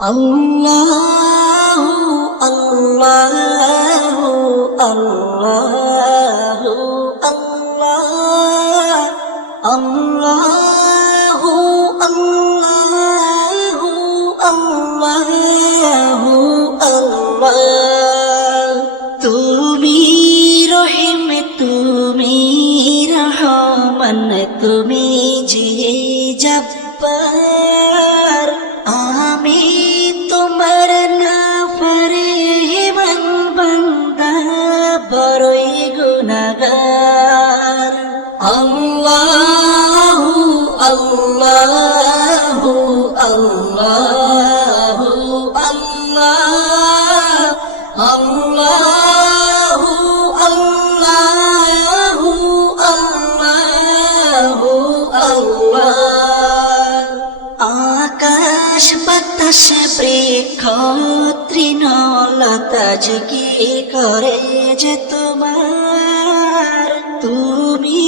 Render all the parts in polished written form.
আল্লাহু আল্লাহু আল্লাহু আল্লাহ আল্লাহু আল্লাহু আল্লাহু আল্লাহ তুমি রহিম তুমি রহমান তুমি যে জব্বার আমি তোমার নাফরমান বান্দা বড়ই গুনাহগার আল্লাহু আল্লাহু আল্লাহু আল্লাহ আল্লাহু আল্লাহু আল্লাহু আল্লাহ আকাশ বাতাস বৃক্ষ তৃণলতা জিকির করে যে তোমার তুমি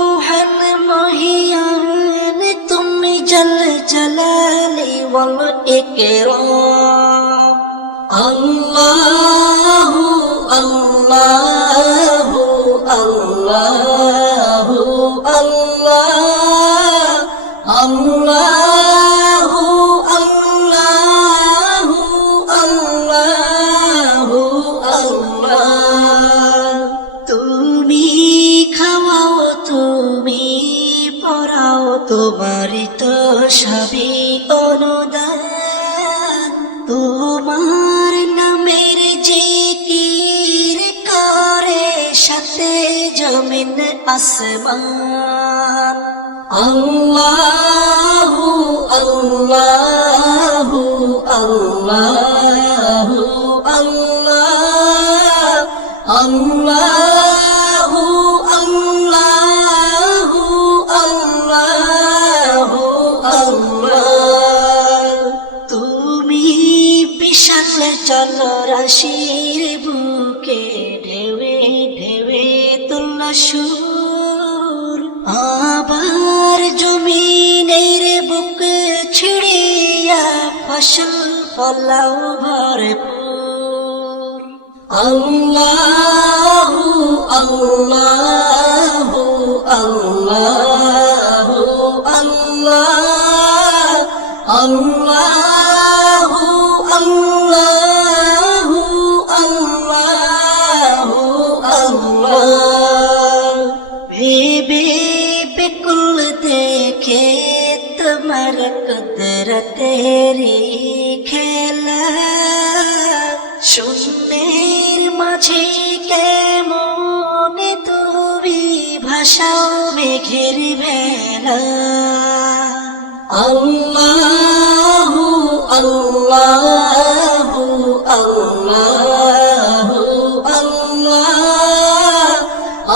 মহান মহিয়ান তুমি জল জলালি ওয়াল ইকরাম আল্লাহু আল্লাহু আল্লাহু আল্লাহ আল্লাহু আল্লাহু আল্লাহু আল্লাহ তুমি খাওয়াও তুমি পড়াও তোমারই তো সবই অনুদান তোমার নামের জিকির করে সাথে জমিন আসমান আল্লাহু আল্লাহু আল্লাহু আল্লাহ আল্লাহু আল্লাহু আল্লাহু আল্লাহ তুমি বিশাল জলরাশির বুকে ঢেউে ঢেউে তোলা সুর আবার জমিনের বুক ছিড়িয়া ফসল ফলাও ভরপুর আল্লাহু আল্লাহু আল্লাহু আল্লাহ আল্লাহু আল্লাহু আল্লাহু আল্লাহ ভেবে বিকুল দেখে তোমার কুদরতেরি খেলা শূন্যের মাঝে কেমন তুমি ভাষাও মেঘের ভেলা আল্লাহু আল্লাহু আল্লাহু আল্লাহ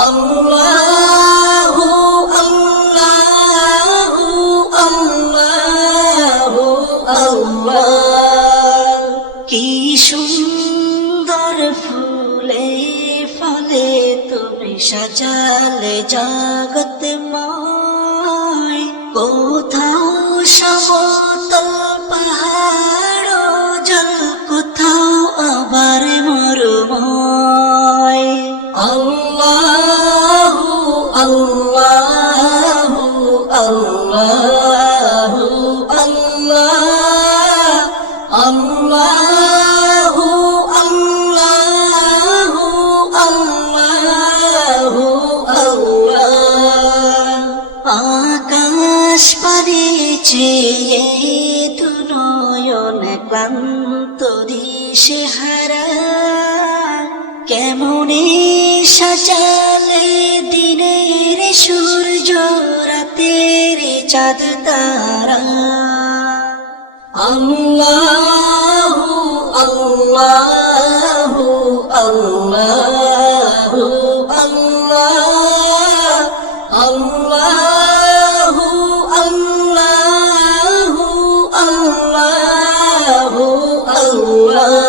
আল্লাহু আল্লাহু আল্লাহু আল্লাহ কি সুন্দর ফুলে ফলে তুমি সাজালে জগৎময় কোথাও সমতল পাহাড় জল কোথাও আবার মরুময় আল্লাহু আল্লাহু আল্লাহু আল্লাহ আল্লাহু আল্লাহু আল্লাহু আল্লাহ আকাশ পানে চেয়ে দুনয়ন ক্লান্ত দিশেহারা কেমনে সাজালে দিনের সূর্য রাতের চাঁদ তারা আল্লাহু আল্লাহু আল্লাহু আল্লাহ আল্লাহু আল্লাহু আল্লাহু আল্লাহ